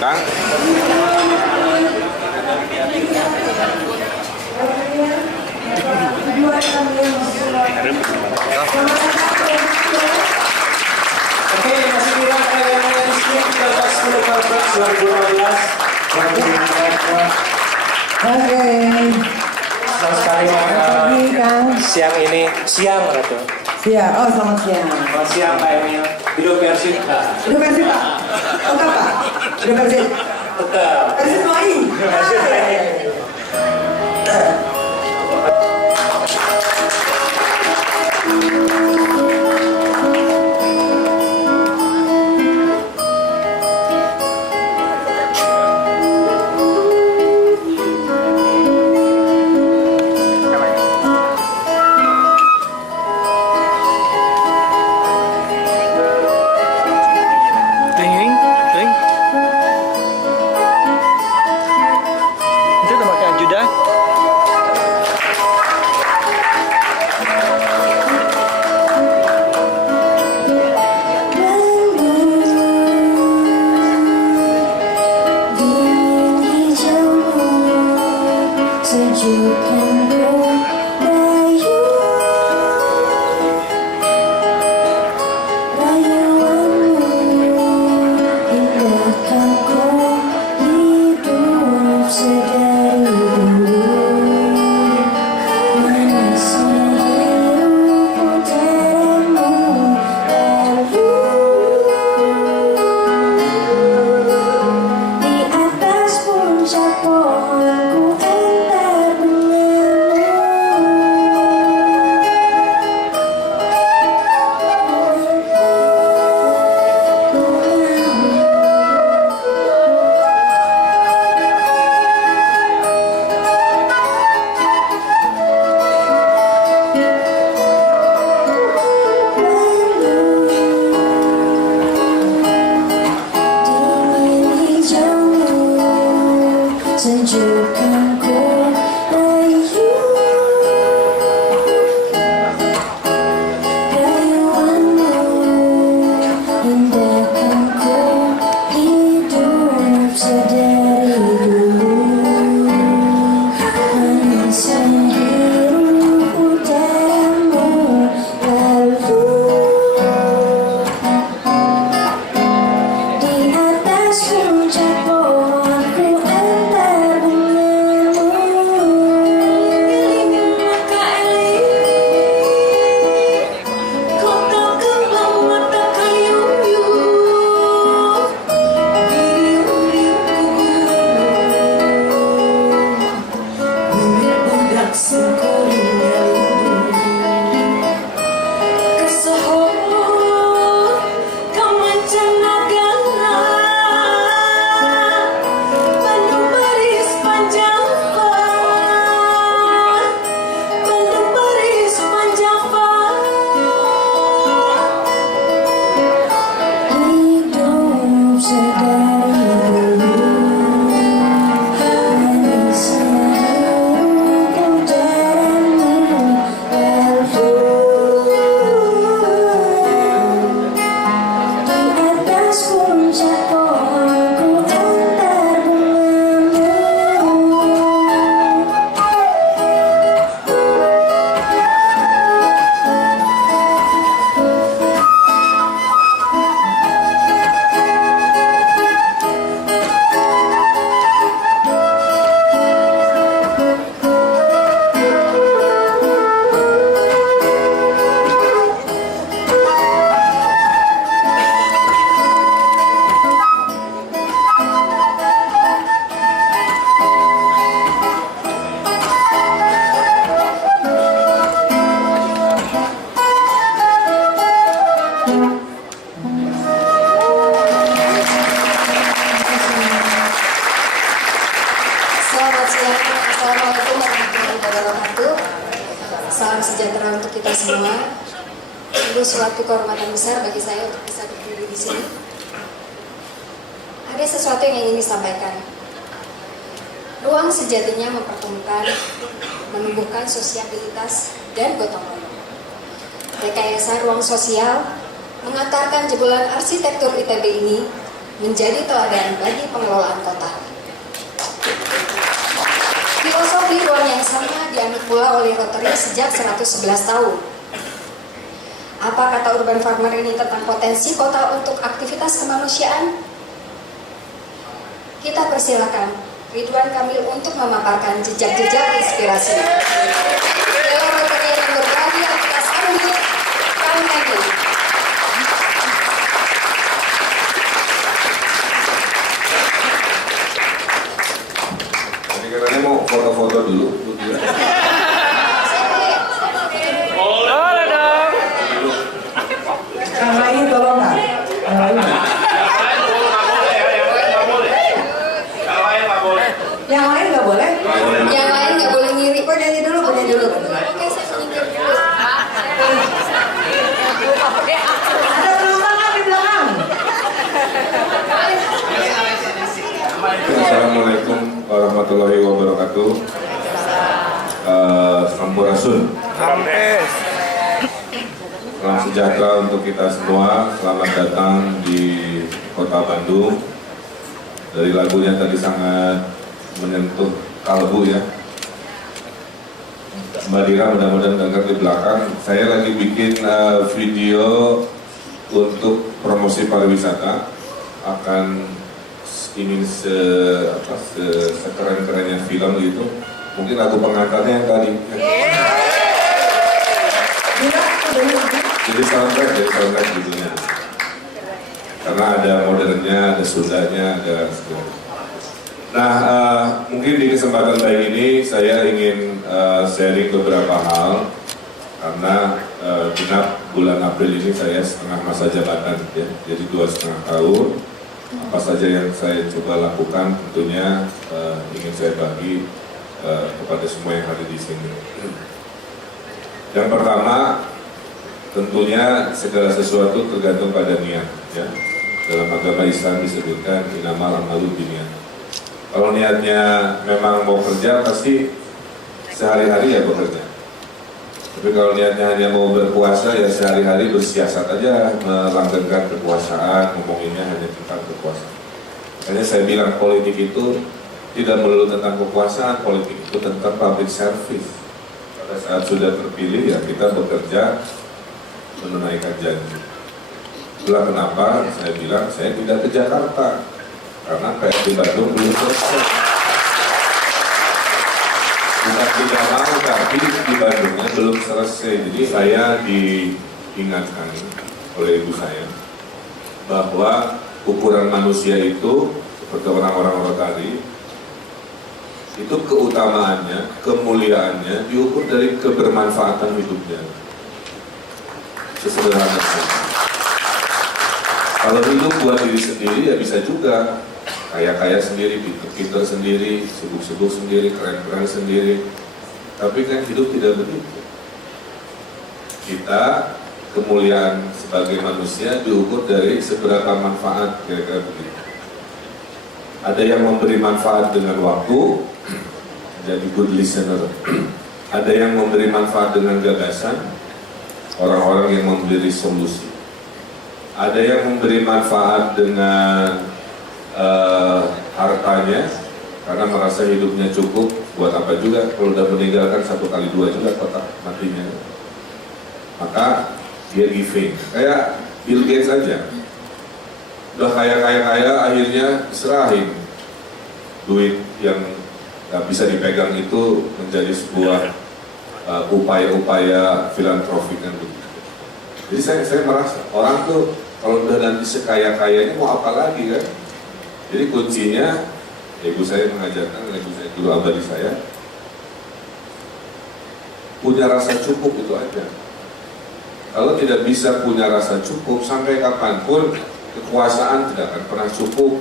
Kang. Oke, masih bilang kalian yang di sini 13 Maret 2015. Oke. Senang sekali siang ini, siang Ratu. Siang, oh selamat siang. Selamat siang Pak Emil. Hidup Persib Pak. Udah Persib Pak? Tetap Pak? Udah Persib? Tetap. Persib main? Persib main. Assalamualaikum warahmatullahi wabarakatuh. Salam sejahtera untuk kita semua. Sungguh suatu kehormatan besar bagi saya untuk bisa berdiri di sini. Ada sesuatu yang ingin disampaikan. Ruang sejatinya mempertemukan, menumbuhkan sosialitas dan gotong royong. Rekayasa ruang sosial mengantarkan jebolan arsitektur ITB ini menjadi teladan bagi pengelolaan kota. Filosofi ruang yang sama dianut pula oleh Rotary sejak 111 tahun. Apa kata urban farmer ini tentang potensi kota untuk aktivitas kemanusiaan? Kita persilakan Ridwan Kamil untuk memaparkan jejak-jejak inspirasi. Dewa Rotary yang berbagi aktivitas Army, kami Kamil. Jadi katanya mau foto-foto dulu. Yang lain tolong nggak? Yang lain nggak? Yang lain nggak boleh? Yang lain nggak boleh ngiri. Berdiri dulu, berdiri dulu. Oke, saya menyingkir dulu. Ada penumpang di belakang. Assalamualaikum warahmatullahi wabarakatuh. Sampurasun. Salam sejahtera untuk kita semua. Selamat datang di Kota Bandung. Dari lagunya tadi sangat menyentuh kalbu ya. Mbak Dira mudah-mudahan dengar di belakang. Saya lagi bikin video untuk promosi pariwisata. Akan ingin sekeren-kerennya film gitu. Mungkin lagu pengantarnya yang tadi. Jadi soundtrack judulnya. Karena ada modernnya, ada Sundanya, ada segala. Nah, mungkin di kesempatan baik ini saya ingin sharing beberapa hal. Karena genap bulan April ini saya setengah masa jabatan, ya, jadi 2,5 tahun. Apa saja yang saya coba lakukan tentunya ingin saya bagi kepada semua yang hadir di sini. Yang pertama, tentunya segala sesuatu tergantung pada niat. Ya. Dalam agama Islam disebutkan innamal a'malu binniyat. Kalau niatnya memang mau kerja, pasti sehari-hari ya bekerja. Tapi kalau niatnya hanya mau berpuasa, ya sehari-hari bersiasat aja melanggengkan kekuasaan, ngomonginnya hanya tentang kekuasaan. Makanya saya bilang politik itu tidak melulu tentang kekuasaan, politik itu tentang public service. Pada saat sudah terpilih, ya kita bekerja menunaikan janji. Itulah kenapa saya bilang saya tidak ke Jakarta, karena kayak di Bandung belum selesai. Bukan tidak mau, tapi di Bandungnya belum selesai. Jadi saya diingatkan oleh ibu saya bahwa ukuran manusia itu seperti orang-orang Rotary itu keutamaannya, kemuliaannya diukur dari kebermanfaatan hidupnya. Sesederhana itu. Kalau hidup buat diri sendiri ya bisa juga kaya-kaya sendiri, pinter-pinter sendiri, sibuk-sibuk sendiri, keren-keren sendiri. Tapi kan hidup tidak begitu. Kita kemuliaan sebagai manusia diukur dari seberapa manfaat, kira-kira begitu. Ada yang memberi manfaat dengan waktu, jadi good listener. Ada yang memberi manfaat dengan gagasan, orang-orang yang memberi solusi. Ada yang memberi manfaat dengan hartanya, karena merasa hidupnya cukup, buat apa juga, kalau udah meninggalkan 1 kali 2 juga kotak matinya. Maka dia giving, kayak Bill Gates aja. Udah kaya, akhirnya serahin duit yang gak bisa dipegang itu menjadi sebuah upaya-upaya filantropik kan begitu. Jadi saya merasa orang tuh kalau udah nanti sekaya-kayanya mau apa lagi kan? Jadi kuncinya, ibu saya mengajarkan, ibu saya guru abadi saya, punya rasa cukup itu aja. Kalau tidak bisa punya rasa cukup, sampai kapanpun kekuasaan tidak akan pernah cukup.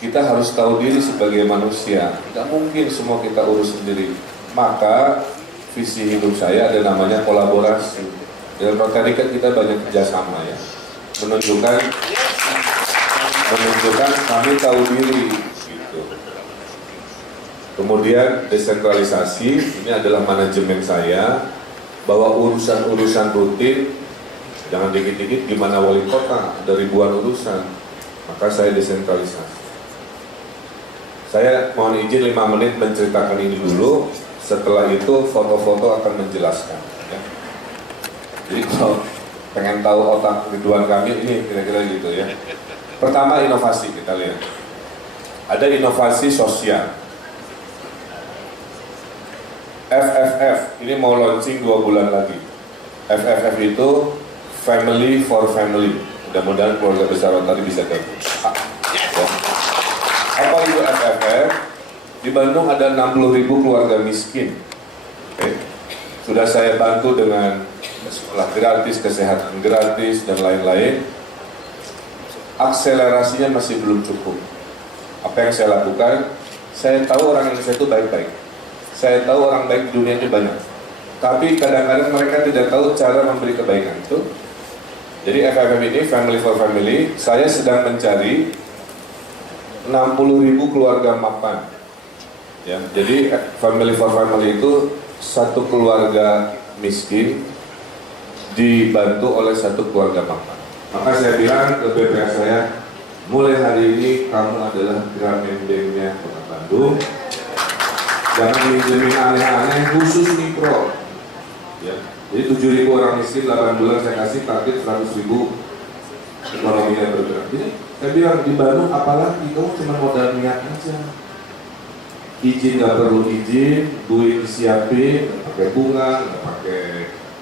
Kita harus tahu diri sebagai manusia, tidak mungkin semua kita urus sendiri. Maka visi hidup saya ada namanya kolaborasi. Dalam Rotary kan kita banyak kerjasama ya, menunjukkan kami tahu diri gitu. Kemudian desentralisasi, ini adalah manajemen saya, bahwa urusan-urusan rutin Jangan dikit-dikit gimana wali kota, ada ribuan urusan. Maka saya desentralisasi. Saya mohon izin 5 menit menceritakan ini dulu. Setelah itu foto-foto akan menjelaskan. Ya. Jadi kalau pengen tahu otak Ridwan Kamil ini kira-kira gitu ya. Pertama inovasi kita lihat. Ada inovasi sosial. FFF ini mau launching 2 bulan lagi. FFF itu Family for Family. Mudah-mudahan keluarga besar Rotary bisa gabung. Apa itu FFF? Di Bandung ada 60.000 keluarga miskin. Okay. Sudah saya bantu dengan sekolah gratis, kesehatan gratis, dan lain-lain. Akselerasinya masih belum cukup. Apa yang saya lakukan? Saya tahu orang Indonesia itu baik-baik. Saya tahu orang baik di dunia itu banyak. Tapi kadang-kadang mereka tidak tahu cara memberi kebaikan itu. Jadi FFF ini, Family for Family, saya sedang mencari 60.000 keluarga mapan. Ya, jadi Family for Family itu satu keluarga miskin dibantu oleh satu keluarga mapan. Maka saya bilang ke BPS saya, mulai hari ini kamu adalah Gramin Bank-nya Kota Bandung. Jangan minjemin aneh-aneh, khusus mikro. Ya. Jadi 7.000 orang miskin 8 bulan saya kasih target 100.000 ekonominya bergerak. Jadi saya bilang di Bandung apalagi kamu cuma modal niat aja. Izin nggak perlu izin, duit disiapin, nggak pakai bunga, nggak pakai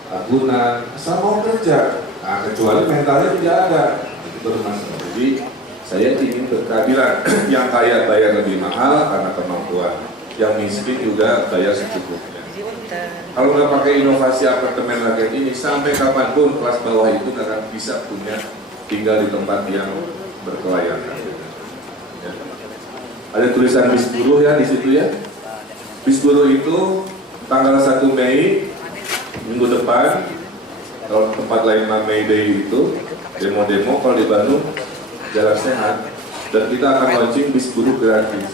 agunan, asal mau kerja. Nah, kecuali mentalnya tidak ada, itu baru masalah. Jadi saya ingin keadilan. Yang kaya bayar lebih mahal karena kemampuan, yang miskin juga bayar secukupnya. Kalau nggak pakai inovasi apartemen rakyat ini, sampai kapanpun kelas bawah itu nggak akan bisa punya tinggal di tempat yang berkelayakan. Ya. Ada tulisan bis buruh ya di situ ya. Bis buruh itu tanggal 1 Mei minggu depan. Kalau tempat lain May Day itu demo-demo, kalau di Bandung jalan sehat, dan kita akan launching bis buruh gratis.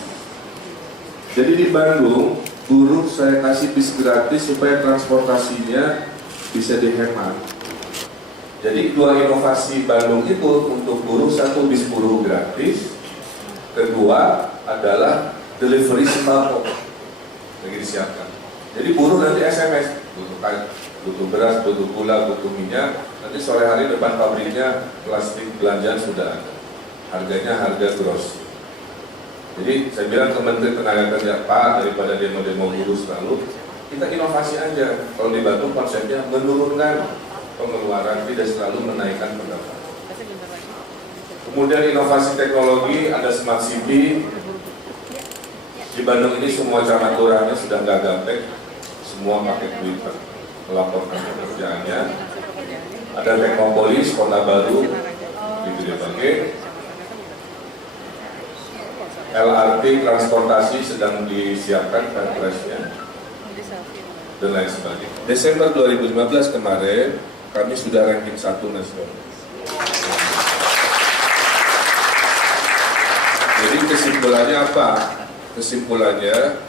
Jadi di Bandung buruh saya kasih bis gratis supaya transportasinya bisa dihemat. Jadi 2 inovasi Bandung itu untuk buruh, 1 bis buruh gratis, kedua adalah delivery sembako lagi disiapkan. Jadi buruh nanti SMS, butuh beras, butuh gula, butuh minyak, nanti sore hari depan pabriknya plastik belanjaan sudah ada. Harganya harga gross. Jadi saya bilang ke Menteri Tenaga Kerja, Pak, daripada demo-demo buruh selalu, kita inovasi aja. Kalau di Bandung konsepnya menurunkan pengeluaran, tidak selalu menaikkan pendapatan. Kemudian inovasi teknologi, ada smart city. Di Bandung ini semua camat lurahnya sudah nggak gaptek, semua pakai Twitter melaporkan pekerjaannya. Ada Teknopolis, kota baru, itu dipakai. LRT transportasi sedang disiapkan perpresnya dan lain sebagainya. Desember 2015 kemarin kami sudah ranking 1 nasional. Jadi kesimpulannya apa? Kesimpulannya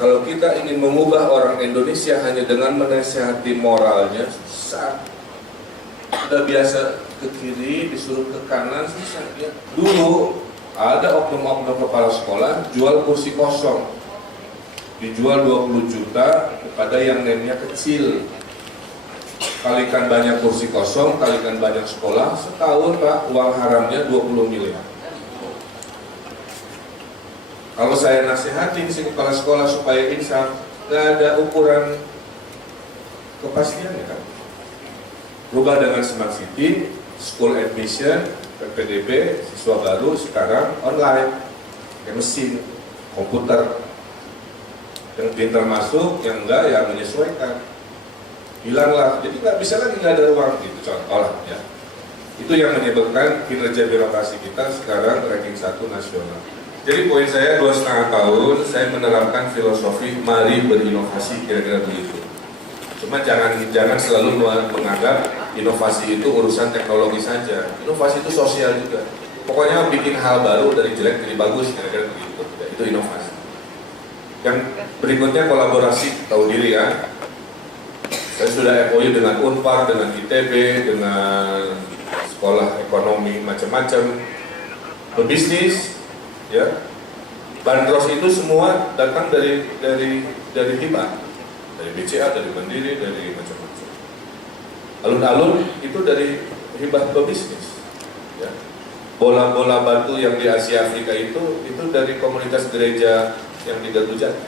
kalau kita ingin mengubah orang Indonesia hanya dengan menasihati moralnya susah. Sudah biasa ke kiri disuruh ke kanan susah ya. Dulu ada oknum-oknum kepala sekolah jual kursi kosong, dijual 20 juta kepada yang name-nya kecil. Kalikan banyak kursi kosong, kalikan banyak sekolah, setahun Pak uang haramnya 20 miliar. Kalau saya nasihatin si kepala sekolah supaya insaf, nggak ada ukuran kepastiannya kan. Rubah dengan smart city, school admission, PPDB, siswa baru sekarang online, kayak mesin, komputer, yang pintar masuk, yang enggak ya menyesuaikan, hilanglah, jadi nggak bisa lagi nggak ada ruang gitu contoh lah ya. Itu yang menyebabkan kinerja birokrasi kita sekarang ranking 1 nasional. Jadi poin saya 2,5 tahun saya menerapkan filosofi mari berinovasi kira-kira begitu. Cuma jangan selalu menganggap inovasi itu urusan teknologi saja. Inovasi itu sosial juga. Pokoknya bikin hal baru dari jelek jadi bagus, kira-kira begitu. Itu inovasi. Yang berikutnya kolaborasi, tahu diri ya. Saya sudah MOU dengan Unpar, dengan ITB, dengan sekolah ekonomi macam-macam, pebisnis, ya. Bandros itu semua datang dari hibah, dari BCA, dari Mandiri, dari macam-macam. Alun-alun itu dari hibah pebisnis, ya. Bola-bola batu yang di Asia Afrika itu dari komunitas gereja yang di Gardu Jati,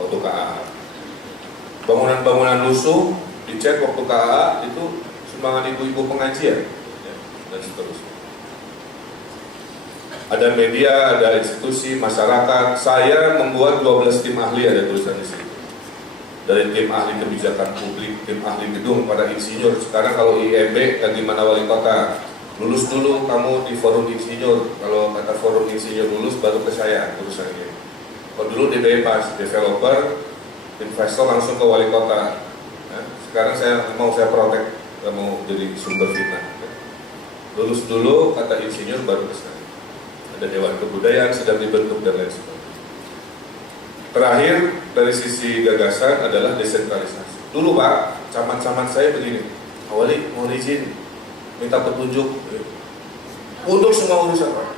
waktu KAA. Bangunan-bangunan lusuh dicek waktu KAA itu sumbangan ibu-ibu pengajian, ya, dan seterusnya. Ada media, ada institusi, masyarakat. Saya membuat 12 tim ahli, ada tulisan di situ. Dari tim ahli kebijakan publik, tim ahli gedung, pada insinyur. Sekarang kalau IMB, yang dimana wali kota, lulus dulu kamu di forum insinyur. Kalau kata forum insinyur lulus, baru ke saya urusannya. Kalau dulu di bebas, developer, investor langsung ke wali kota. Nah, sekarang saya protek, nggak mau jadi sumber fitnah. Lulus dulu, kata insinyur, baru ke saya. Ada Dewan Kebudayaan sedang dibentuk dan lain sebagainya. Terakhir dari sisi gagasan adalah desentralisasi. Dulu Pak, camat-camat saya begini, Wali mau izin, minta petunjuk untuk semua urusan Pak.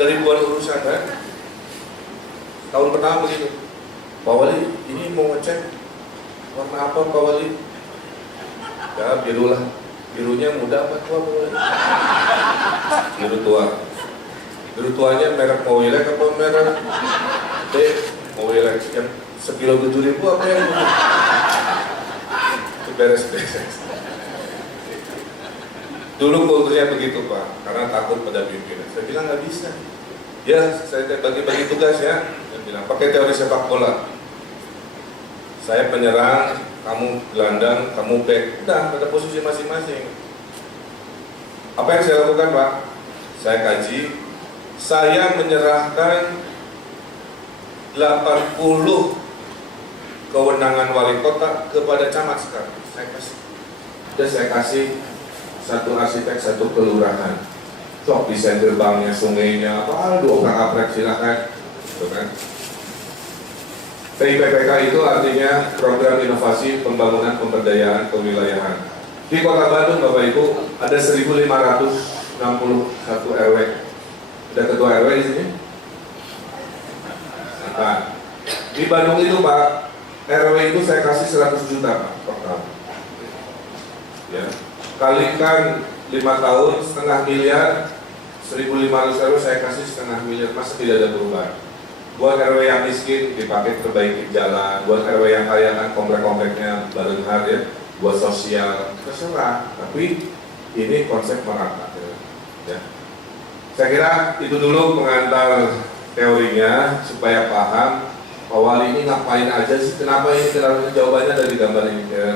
Dari buat urusan kan, tahun pertama begitu, Pak Wali ini mau ngecek warna apa Pak Wali? Ya biru lah, birunya muda apa tua Pak Wali? Biru tua. Biru tuanya merek Mowilek apa merek Mowilek yang sekilo 7.000 apa yang itu beres-beres. Dulu kulturnya begitu Pak, karena takut pada pimpinan. Saya bilang nggak bisa. Ya, saya bagi-bagi tugas ya. Saya bilang pakai teori sepak bola. Saya penyerang, kamu gelandang, kamu back. Udah, pada posisi masing-masing. Apa yang saya lakukan Pak? Saya kaji. Saya menyerahkan 80 kewenangan wali kota kepada camat sekarang. Saya kasih satu arsitek, satu kelurahan. Sok desain gerbangnya, sungainya, apa, dua aprek silakan. Gitu kan. PIPPK itu artinya Program Inovasi Pembangunan Pemberdayaan Kewilayahan. Di Kota Bandung Bapak Ibu ada 1.561 RW. Ada ketua RW di sini? Nah, di Bandung itu Pak, RW itu saya kasih 100 juta Pak per tahun. Ya, kalikan 5 tahun, setengah miliar, 1.500 RW saya kasih setengah miliar, masa tidak ada perubahan? Buat RW yang miskin dipakai perbaiki jalan, buat RW yang kaya kan komplek-kompleknya barengan ya, buat sosial, terserah. Tapi ini konsep merata ya. Saya kira itu dulu pengantar teorinya supaya paham Pak Wali ini ngapain aja sih, kenapa ini, jawabannya dari gambar ini ya.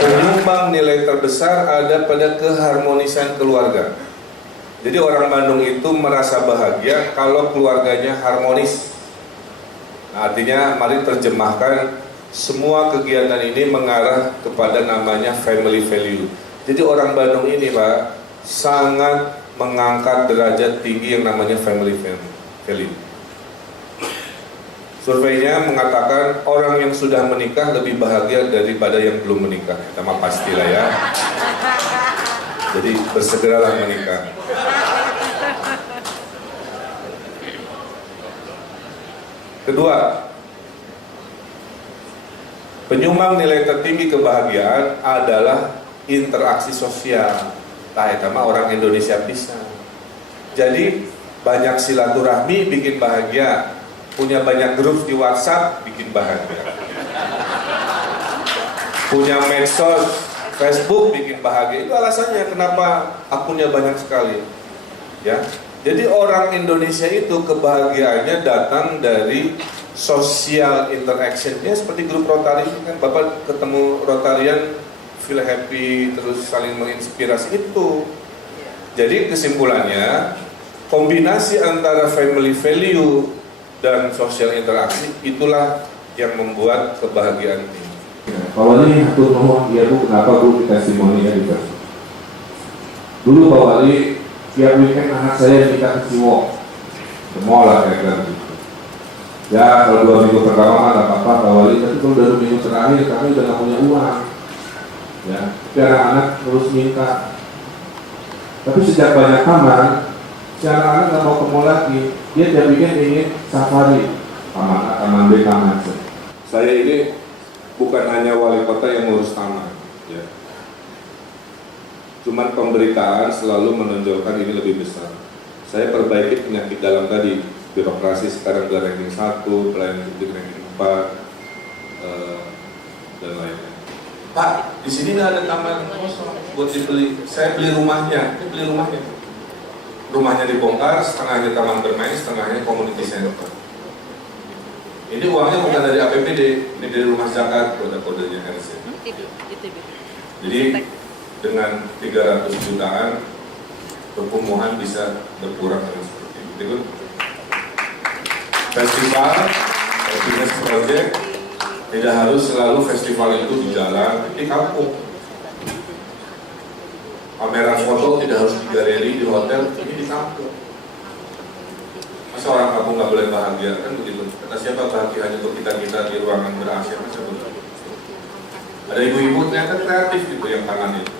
Penyumbang nilai terbesar ada pada keharmonisan keluarga. Jadi orang Bandung itu merasa bahagia kalau keluarganya harmonis. Nah, artinya mari terjemahkan semua kegiatan ini mengarah kepada namanya family value. Jadi orang Bandung ini Pak sangat mengangkat derajat tinggi yang namanya family value. Surveinya mengatakan orang yang sudah menikah lebih bahagia daripada yang belum menikah. Sama pastilah ya. Jadi bersegeralah menikah. Kedua, penyumbang nilai tertinggi kebahagiaan adalah interaksi sosial. Nah, itu mah orang Indonesia bisa. Jadi banyak silaturahmi bikin bahagia. Punya banyak grup di WhatsApp bikin bahagia. Punya medsos, Facebook bikin bahagia. Itu alasannya kenapa akunnya banyak sekali. Ya. Jadi orang Indonesia itu kebahagiaannya datang dari social interaction-nya seperti grup Rotary kan, Bapak ketemu Rotarian feel happy, terus saling menginspirasi itu. Jadi kesimpulannya kombinasi antara family value dan sosial interaksi itulah yang membuat kebahagiaan ini. Kalau ini aku ngomong, ya Bu, kenapa Bu testimoninya di Facebook? Dulu Pak Wali, tiap weekend anak saya minta ke Ciwok, ke mall lah kayak gitu. Ya kalau 2 minggu pertama ada apa-apa Pak Wali, tapi kalau 2 minggu terakhir kami udah nggak punya uang. Ya, tapi anak-anak terus minta. Tapi sejak banyak kamar, si anak-anak nggak mau ke mall lagi. Dia bikin ingin safari, taman A, taman B, taman C. Saya ini bukan hanya wali kota yang ngurus taman, ya. Cuman pemberitaan selalu menonjolkan ini lebih besar. Saya perbaiki penyakit dalam tadi, birokrasi sekarang udah ranking 1, pelayanan publik ranking 4, dan lainnya. Pak, di sini nggak ada taman kosong buat dibeli. Saya beli rumahnya, ini beli rumahnya. Rumahnya dibongkar, setengahnya taman bermain, setengahnya community center. Ini uangnya bukan dari APBD, ini dari rumah zakat, kode-kodenya RC. Jadi dengan 300 jutaan, perkumuhan bisa berkurang dengan seperti itu. Berikut. Festival, happiness project, tidak harus selalu festival itu di jalan, di kampung. Pameran foto tidak harus di galeri, di hotel, ini di kampung. Masa orang kampung nggak boleh bahagia, kan begitu. Kata siapa bahagia untuk kita di ruangan ber-AC, masa begitu. Ada ibu-ibu ternyata kreatif gitu yang tangan itu.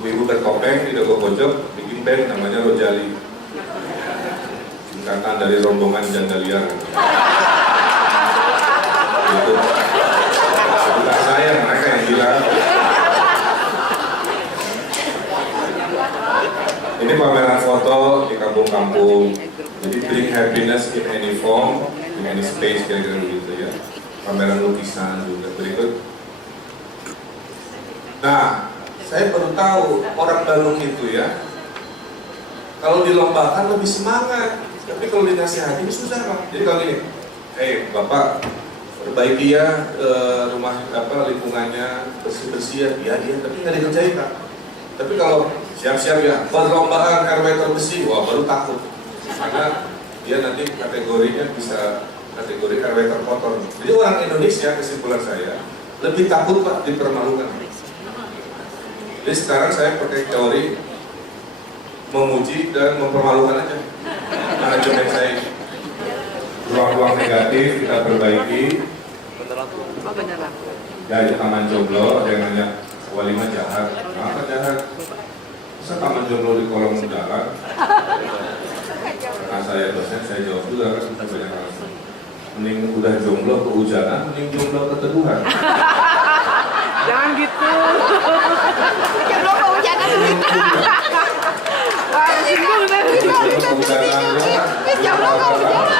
Ibu-ibu bertopeng di Dago Pojok, bikin band namanya Rojali. Singkatan dari rombongan janda liar. Gitu. Bukan saya, mereka yang bilang. Ini pameran foto di kampung-kampung. Jadi bring happiness in any form, in any space, kira-kira begitu ya. Pameran lukisan juga. Berikut. Nah, saya baru tahu orang Bandung itu ya, kalau dilombakan lebih semangat. Tapi kalau dinasihati ini susah Pak. Jadi kalau gini, Bapak perbaiki ya rumah lingkungannya bersih-bersih ya, tapi nggak dikerjain Pak. Tapi kalau siap-siap ya perlombaan RW terbersih, wah baru takut. Karena dia nanti kategorinya bisa kategori RW terkotor. Jadi orang Indonesia, kesimpulan saya, lebih takut Pak dipermalukan. Jadi sekarang saya pakai teori memuji dan mempermalukan aja. Manajemen saya ini. Ruang-ruang negatif kita perbaiki. Ya itu taman jomblo, ada yang nanya Walimah jahat. Apa jahat? Masa taman jomblo di kolong jalan? Karena saya dosen, saya jawab juga kan kita banyak alasan. Mending udah jomblo kehujanan, mending jomblo keteduhan. Jangan gitu. Jomblo kehujanan berita. Singgung deh. Jomblo kehujanan.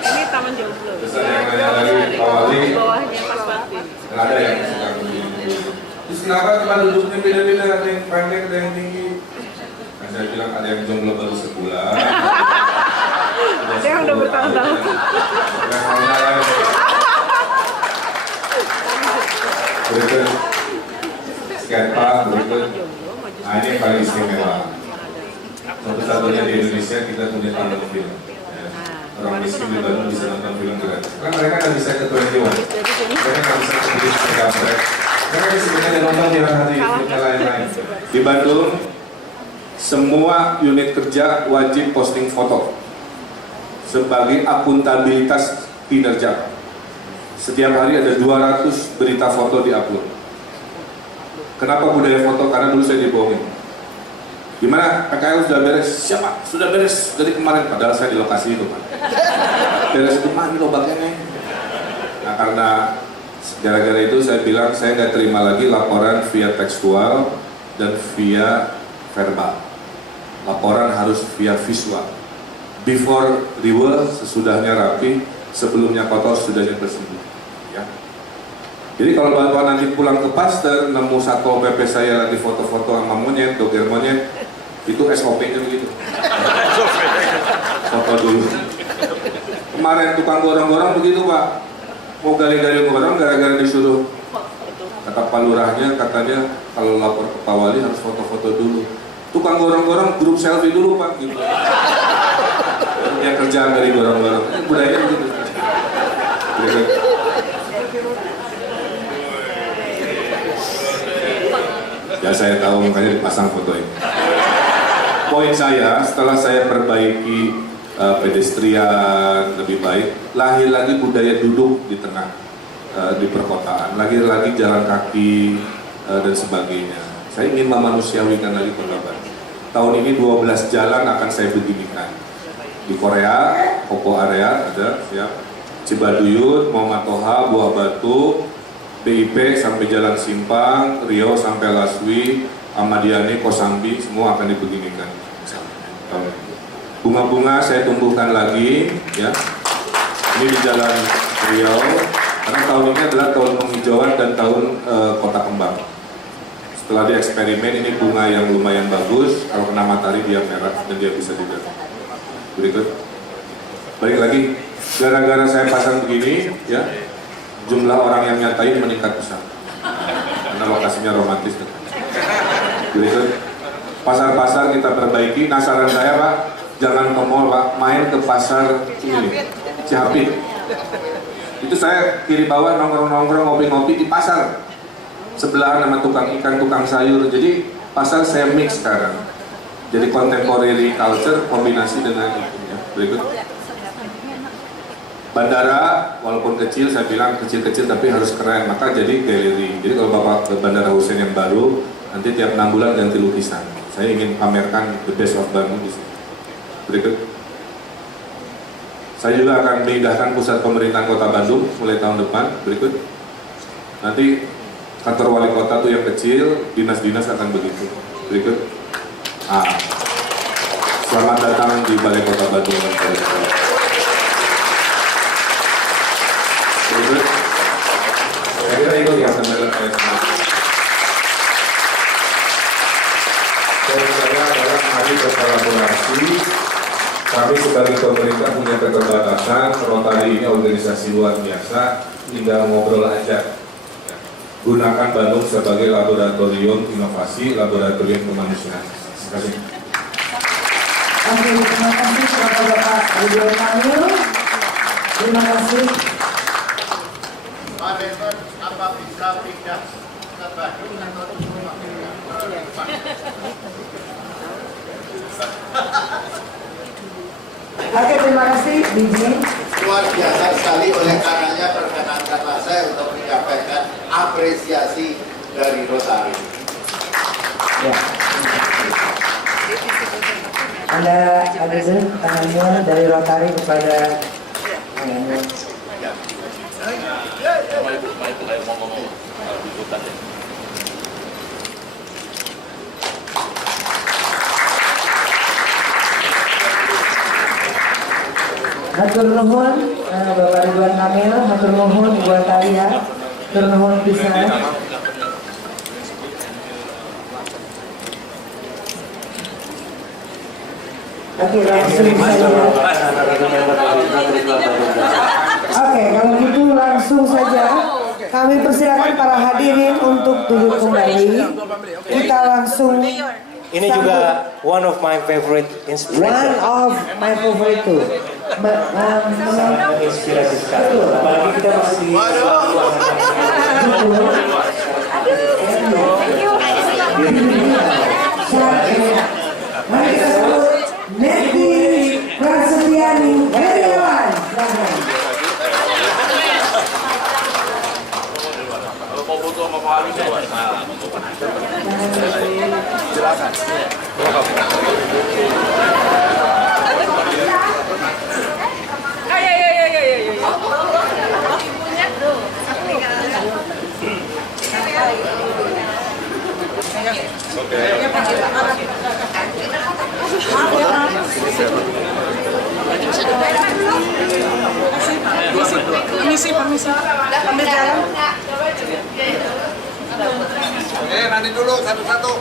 Ini taman jomblo. Terus ada yang nanya lagi, Pak Wali, Bawahnya Pas Pati. ada yang suka begini. Terus kenapa tempat duduknya beda-beda, ada yang pendek, ada yang tinggi? Nah, saya bilang ada yang jomblo baru sebulan. Ada yang udah bertahun-tahun. Berikut sketpa, berikut. Nah ini yang paling istimewa. Satu-satunya di Indonesia kita punya talent film. Ya. Orang miskin di Bandung bisa nonton film gratis. Karena mereka nggak bisa ke 21. Mereka nggak bisa ke beli sepeda mereka. Mereka sebenarnya nonton di hari filmnya lain-lain. Di Bandung, semua unit kerja wajib posting foto sebagai akuntabilitas kinerja. Setiap hari ada 200 berita foto di-upload. Kenapa budaya foto? Karena dulu saya dibohongin. Gimana? PKL sudah beres? Siapa? Sudah beres dari kemarin. Padahal saya di lokasi itu, Pak. Beres itu mana lobaknya? Nah, karena gara-gara itu saya bilang saya nggak terima lagi laporan via tekstual dan via verbal. Laporan harus via visual. Before reward, sesudahnya rapi, sebelumnya kotor, sesudahnya bersih. Ya. Jadi kalau bantuan nanti pulang ke pastor, nemu satpol PP saya lagi foto-foto sama monyet, doger monyet, itu SOP-nya begitu. Foto dulu. Kemarin tukang gorong-gorong begitu Pak, mau gali-gali gorong gara-gara disuruh. Kata Pak Lurahnya, katanya kalau lapor ke Pak Wali harus foto-foto dulu. Tukang gorong-gorong grup selfie dulu Pak, gitu. Yang kerjaan dari gorong-gorong, budayanya begitu. Ya saya tahu makanya dipasang foto ini. poin saya setelah saya perbaiki pedestrian lebih baik, lahir lagi budaya duduk di tengah di perkotaan, lagi-lagi jalan kaki dan sebagainya. Saya ingin memanusiawikan lagi Kota Bandung. Tahun ini 12 jalan akan saya beginikan. Di Korea, Koko area ada, siap. Cibaduyut, Muhammad Toha, Buah Batu, BIP sampai Jalan Simpang, Riau sampai Laswi, Ahmadiyani, Kosambi, semua akan dibeginikan. Bunga-bunga saya tumbuhkan lagi, ya. Ini di Jalan Riau, karena tahun ini adalah tahun penghijauan dan tahun kota kembang. Setelah dieksperimen, ini bunga yang lumayan bagus, kalau kena matahari dia merah dan dia bisa dilihat. Berikut, balik lagi, gara-gara saya pasang begini, ya, jumlah orang yang nyatain meningkat besar, karena lokasinya romantis. Berikut, pasar-pasar kita perbaiki. Nah, saran saya Pak, jangan ke mall Pak, main ke pasar ini, Cihapit. Itu saya kiri bawah nongkrong-nongkrong, ngopi-ngopi di pasar. Sebelah nama tukang ikan, tukang sayur. Jadi pasar saya mix sekarang. Jadi contemporary culture kombinasi dengan itu ya. Berikut. Bandara walaupun kecil, saya bilang kecil-kecil tapi harus keren, maka jadi galeri. Jadi kalau Bapak ke Bandara Hussein yang baru, nanti tiap 6 bulan ganti lukisan. Saya ingin pamerkan the best of Bandung di sini. Berikut. Saya juga akan memindahkan pusat pemerintahan Kota Bandung mulai tahun depan. Berikut. Nanti kantor wali kota tuh yang kecil, dinas-dinas akan begitu. Berikut. Selamat datang di Balai Kota Bandung. Berikut. Saya kira itu yang teman-teman saya semua. Saya adalah mari berkolaborasi. Kami sebagai pemerintah punya keterbatasan. Rotary ini organisasi luar biasa. Tinggal ngobrol aja. Gunakan Bandung sebagai laboratorium inovasi, laboratorium kemanusiaan. Terima kasih. Oke, terima kasih kepada Bapak Ridwan Kamil. Terima kasih. Pak Denton, apa bisa pindah ke Bandung atau di rumah? Oke, terima kasih, Bijin. Luar biasa sekali, oleh karenanya perkenankanlah saya untuk menyampaikan apresiasi dari Rotary. Ya. Anda ada tangannya dari Rotary kepada tangannya. Matur nuwun Bapak Ridwan Kamil, matur nuwun Ibu Atalia, matur nuwun pisan. Oke, langsung saja. Oke, kalau gitu langsung saja kami persilakan para hadirin untuk duduk kembali. Kita langsung. Ini juga one of my favorite inspiration. One of my favorite too. Sangat inspirasi sekali. Apalagi kita masih di Mari kita sebut Neti Prasetyani Heriawan. Permisi. Ambil jalan. Nanti dulu satu-satu.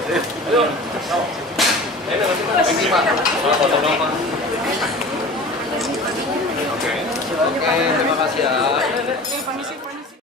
Oke, terima kasih ya.